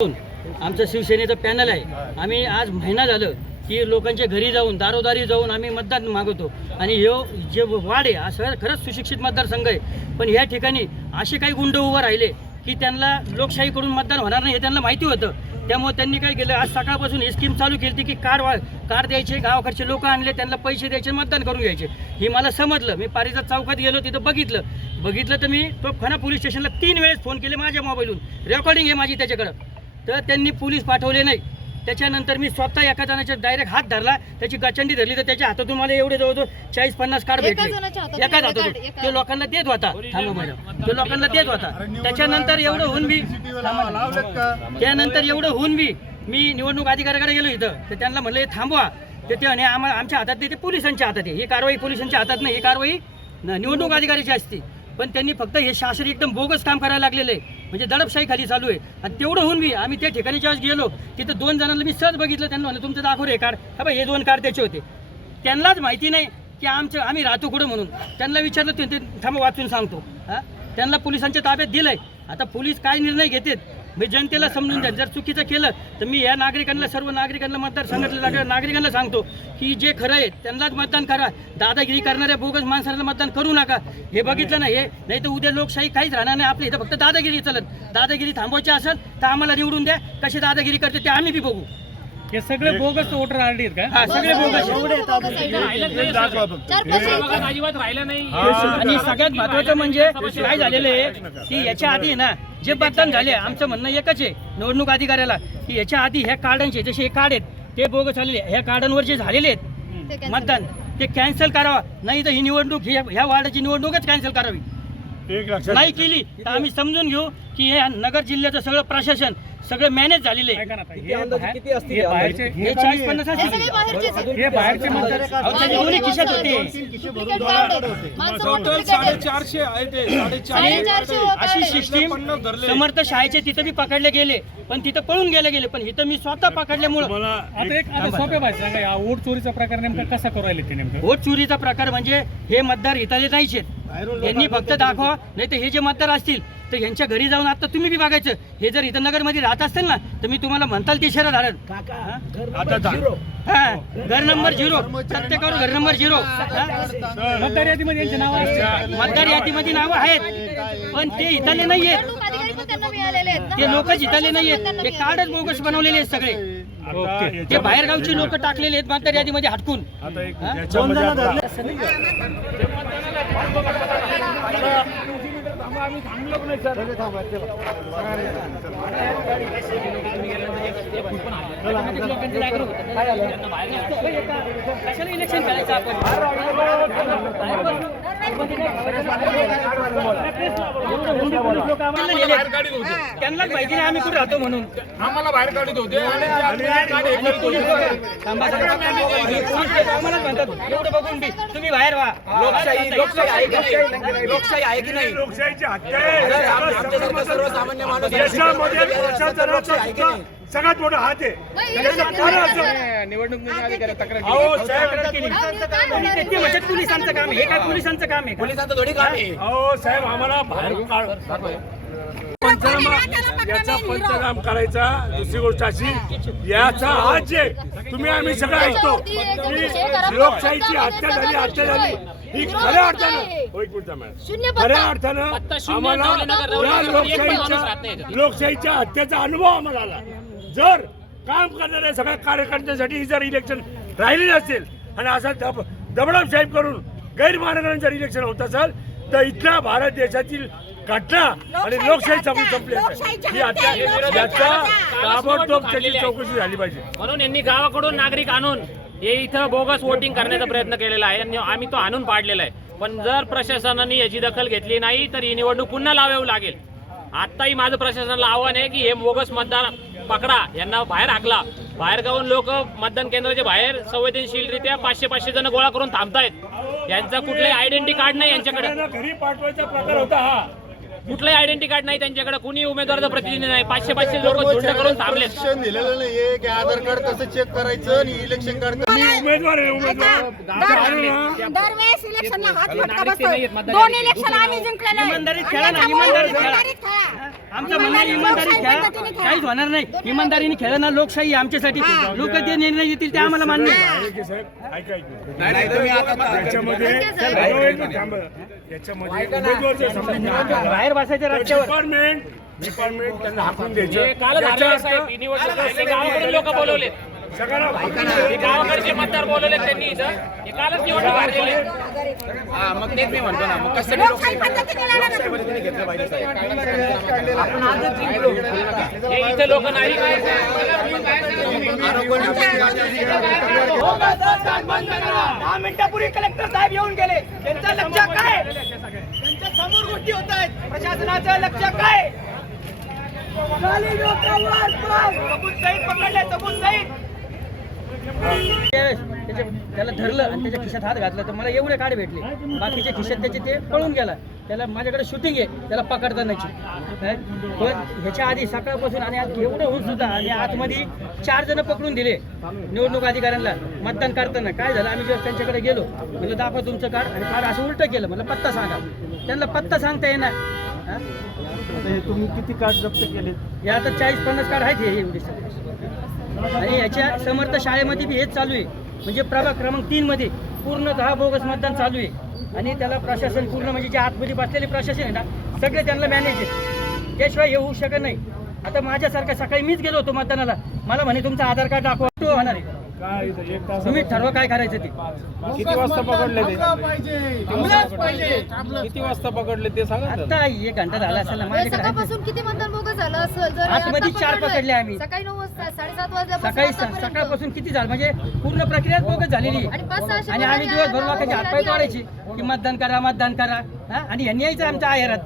आमचं शिवसेनेचं पॅनल आहे। आम्ही आज महिना झालं की लोकांच्या घरी जाऊन दारोदारी जाऊन आम्ही मतदान मागवतो आणि जे वाढ आहे असं खरंच सुशिक्षित मतदारसंघ आहे, पण या ठिकाणी असे काही गुंड उभं राहिले की त्यांना लोकशाहीकडून मतदान होणार नाही हे त्यांना माहिती होतं। त्यामुळे त्यांनी काय केलं, आज सकाळपासून ही स्कीम चालू केली की कार्ड द्यायचे, गावाकडचे लोक आणले, त्यांना पैसे द्यायचे, मतदान करून घ्यायचे। ही मला समजलं। मी पारिजात चौकात गेलो, तिथं बघितलं तर मी तोफखाना पोलीस स्टेशनला 3 वेळेस फोन केले, माझ्या मोबाईलवरून रेकॉर्डिंग आहे माझी त्याच्याकडं, तर त्यांनी पोलीस पाठवले नाही। त्याच्यानंतर मी स्वतः एका जणाच्या डायरेक्ट हात धरला, त्याची गचंडी धरली, तर त्याच्या हातातून मला एवढे जवळजवळ 40-50 कार्ड भेटले एकाच हातातून। ते लोकांना देत होता, थांबा मॅडम, ते लोकांना देत होता। त्याच्यानंतर एवढं होऊन मी निवडणूक अधिकाऱ्याकडे गेलो इथं, तर त्यांना म्हणलं हे थांबवा, ते म्हणे आमच्या हातात नाही, ते पोलिसांच्या हातात आहे। ही कारवाई पोलिसांच्या हातात नाही, ही कारवाई निवडणूक अधिकाऱ्याची असते। पण त्यांनी फक्त हे शासन एकदम बोगस काम करायला लागलेलं आहे, म्हणजे दडपशाही खाली चालू आहे। आणि तेवढं होऊन आम्ही त्या ठिकाणी जेव्हा गेलो तिथं 2 जणांना मी सहज बघितलं, त्यांना म्हणलं तुमचं दाखव रे कार्ड, हा बा हे 2 कार्ड त्याचे होते। त्यांनाच माहिती नाही की आम्ही राहतो कुठं म्हणून। त्यांना विचारलं, ते थांबा वाचून सांगतो। त्यांना पोलिसांच्या ताब्यात दिलंय। आता पोलीस काय निर्णय घेतात मी जनतेला समजून द्या। जर चुकीचं केलं तर मी या नागरिकांना, सर्व नागरिकांना, मतदारसंघातल्या नागरिकांना सांगतो की जे खरं आहे त्यांनाच मतदान करा, दादागिरी करणाऱ्या बोगस माणसांना मतदान करू नका। हे बघितलं ना, हे नाही तर उद्या लोकशाही काहीच राहणार नाही आपल्या इथं, फक्त दादागिरी चालत। दादागिरी थांबवायची असेल तर आम्हाला निवडून द्या, कशी दादागिरी करते ते आम्ही बी बघू। हे सगळे बोगस वोटर आरडी आहेत का? हा, सगळे बोगस अजिबात राहिलं नाही। आणि सगळ्यात महत्वाचं म्हणजे काय झालेलं आहे की याच्या आधी ना जे मतदान झाले, आमचं म्हणणं एकच आहे निवडणूक अधिकाऱ्याला की याच्या आधी ह्या कार्डांचे जसे हे कार्ड आहेत ते बोगस आलेले, ह्या कार्डांवर जे झालेले आहेत मतदान ते कॅन्सल करावा, नाही तर ही निवडणूक ह्या वार्डाची निवडणूकच कॅन्सल करावी। नाही केली तर आम्ही समजून घेऊ की हे नगर जिल्ह्याचं सगळं प्रशासन सगळं मॅनेज झालेले आहे। हे बाहेरचे हे 40-50 हे बाहेरचे दोन्ही खिशात होते। टोटल 450 आहे ते 450 अशी सिस्टीम समर्थ शाळेचे तिथं बी पकडले गेले, पण तिथं पळून गेले, पण इथं मी स्वतः पकडल्यामुळं। आता सोप्या भाषेत सांगा, या वोट चोरीचा प्रकार नेमका कसा करू राहिले ते नेमकं? वोट चोरीचा प्रकार म्हणजे हे मतदार इथले नाहीचे, यांनी फक्त दाखवा, नाही तर हे जे मतदार असतील तर यांच्या घरी जाऊन आता तुम्ही बी बघायचं। हे जर इथं नगरमध्ये राहत असतील ना तर मी तुम्हाला म्हणताल ते शहरात धारण घर नंबर 0 प्रत्येकावर घर नंबर 0 मतदार यादीमध्ये यांचे नाव असते, मतदार यादीमध्ये नावं आहेत, पण ते इथले नाही आहेत, ते लोकच इथले नाही आहेत, ते कार्डच बोगस बनवलेले आहेत सगळे। ते बाहेरगावची लोक टाकलेले आहेत मतदार यादीमध्ये हटकून। कशाला इलेक्शन करायचं आपण? त्यांनाच माहिती नाही आम्ही कुठे राहतो म्हणून, आम्हाला बाहेर काढत होते आम्हालाच म्हणतात एवढं बघून बी तुम्ही बाहेर व्हा। लोकशाही आहे की नाही? लोकशाहीची हत्या आहे। सर्वसामान्य माणूस देशामध्ये प्रशासनाचा सगळ्यात मोठा हात आहे। निवडणूक तक्रार अहो साहेब, पोलिसांचं काम हे काय पोलिसांचं काम आहे? पोलिसांचं थोडी काम आहे। अहो साहेब, आम्हाला बाहेर याचा पंचनाम करायचा। दुसरी गोष्ट अशी, याचा आज जे आम्ही सगळं ऐकतो की लोकशाहीची हत्या झाली, ही खऱ्या अर्थानं खऱ्या अर्थानं आम्हाला लोकशाहीच्या हत्येचा अनुभव आम्हाला आला। जर काम करणाऱ्या सगळ्या कार्यकर्त्यांसाठी जर इलेक्शन राहिले नसेल आणि असा दबडशाही करून गैरमार्गाने जर इलेक्शन होत असेल तर इथल्या भारत देशातील घटना आणि लोकशाही संपली ही हत्या, याचा ताबडतोब त्याची चौकशी झाली पाहिजे। म्हणून यांनी गावाकडून नागरिक आणून हे इथं बोगस वोटिंग करण्याचा प्रयत्न केलेला आहे आणि आम्ही तो आणून पाडलेला आहे। पण जर प्रशासनाने याची दखल घेतली नाही तर ही निवडणूक पुन्हा लावावी लागेल। आत्ताही माझं प्रशासनाला आव्हान आहे की हे बोगस मतदार पकडा, यांना बाहेर हाकला। बाहेर गावून लोक मतदान केंद्राच्या बाहेर संवेदनशीलरित्या 500-500 जण गोळा करून थांबतायत। यांचा कुठलाही आयडेंटिटी कार्ड नाही यांच्याकडे, घरी पाठवायचा प्रकार होता हा। कुठलाही आयडेंटिटी कार्ड नाही त्यांच्याकडे, कुणी उमेदवाराचा प्रतिनिधी नाही। 500-500 लोक झुंड करून थांबले। दिलेलं नाहीये की आधार कार्ड कसं चेक करायचं आणि इलेक्शन कार्ड उमेदवार दरवेळेस इलेक्शनला हात फटका बसतो। 2 इलेक्शन आम्ही जिंकलेलो आहे। इमानदारीत खेळा ना, इमानदारीत खेळा। आमचं म्हणणं आहे, इमानदारी खेळा, काहीच होणार नाही. इमानदारीने खेळा ना, लोकशाही आहे आमच्यासाठी. लोक जे निर्णय घेतील ते आम्हाला मान्य आहे. ऐका साहेब, ऐका याच्यामध्ये उमेदवारच्या संबंधी बाहेर बसायचं रस्त्यावर. डिपार्टमेंट त्यांना हाकून हे द्यायचं. कालच झालेलं साहेब, ही निवडणूक झाली. गावाकडून लोक बोलवले, सगळ्यांना हे गावाकडचे मतदार बोलवले त्यांनी इथं. हे कालच निवडणूक झालेली आहे. हा मग तेच मी म्हणतो ना, मग कसं लोकशाही पद्धतीने घेतलं पाहिजे साहेब. आपण आजच जिंकलो. हे इथे लोक नाही. 10 मिनिटापूर्वी कलेक्टर साहेब येऊन गेले. त्यांचं लक्ष काय? त्यांच्या समोर गोष्टी होत आहेत. प्रशासनाचं लक्ष काय? सबूत सहित पकडले, सबूत सहित. त्याला धरलं आणि त्याच्या खिशात हात घातला तर मला एवढे काढे भेटले. बाकीच्या खिशात त्याचे ते पळून गेला. त्याला माझ्याकडे शूटिंग आहे त्याला पकडतानाची. पण ह्याच्या आधी सकाळपासून आणि आज एवढं होऊन सुद्धा आणि आतमध्ये 4 जण पकडून दिले निवडणूक अधिकाऱ्यांना मतदान करताना. काय झालं, आम्ही जेव्हा त्यांच्याकडे गेलो म्हणजे दाखवा तुमचं कार्ड, आणि कार्ड असं उलटं केलं. म्हणलं पत्ता सांगा. त्यांना पत्ता सांगता येणार. तुम्ही किती कार्ड जप्त केले? हे आता 40-50 कार्ड आहेत हे एवढे सगळे. आणि याच्या समर्थ शाळेमध्ये बी हेच चालू आहे. म्हणजे प्रभाग क्रमांक 3 मध्ये पूर्णतः बोगस मतदान चालू आहे. आणि त्याला प्रशासन पूर्ण म्हणजे जे आतमध्ये बसलेले प्रशासन आहे ना, सगळे त्यांना मॅनेज आहे. त्याशिवाय हे होऊ शकत नाही. आता माझ्यासारखं सकाळी मीच गेलो होतो मतदानाला. मला म्हणे तुमचं आधार कार्ड दाखवा. तो होणार आहे. काय इथं 1 तास तुम्ही ठरवा काय करायचं ते. किती वाजता पकडले ते? किती वाजता पकडले ते सांगा ना. आता 1 घंटा झाला असेल ना माझ्याकडे आहे. सकाळपासून किती मतदान बोगस झालं असेल? जर आतमध्ये आता 4 पकडलंय. पकडले आम्ही. सकाळी 9 वाजता 7:30 वाजल्यापासून सकाळी आतापर्यंत. सकाळपासून किती झालं म्हणजे पूर्ण प्रक्रिया बोगस झालेली आहे. आणि 5-600 आणि आम्ही दिवसभर लोकांचे हातपाय मुलांनी तोडायचे की मतदान करा, मतदान करा. आणि यांनी यायचं आमच्या आहेरात.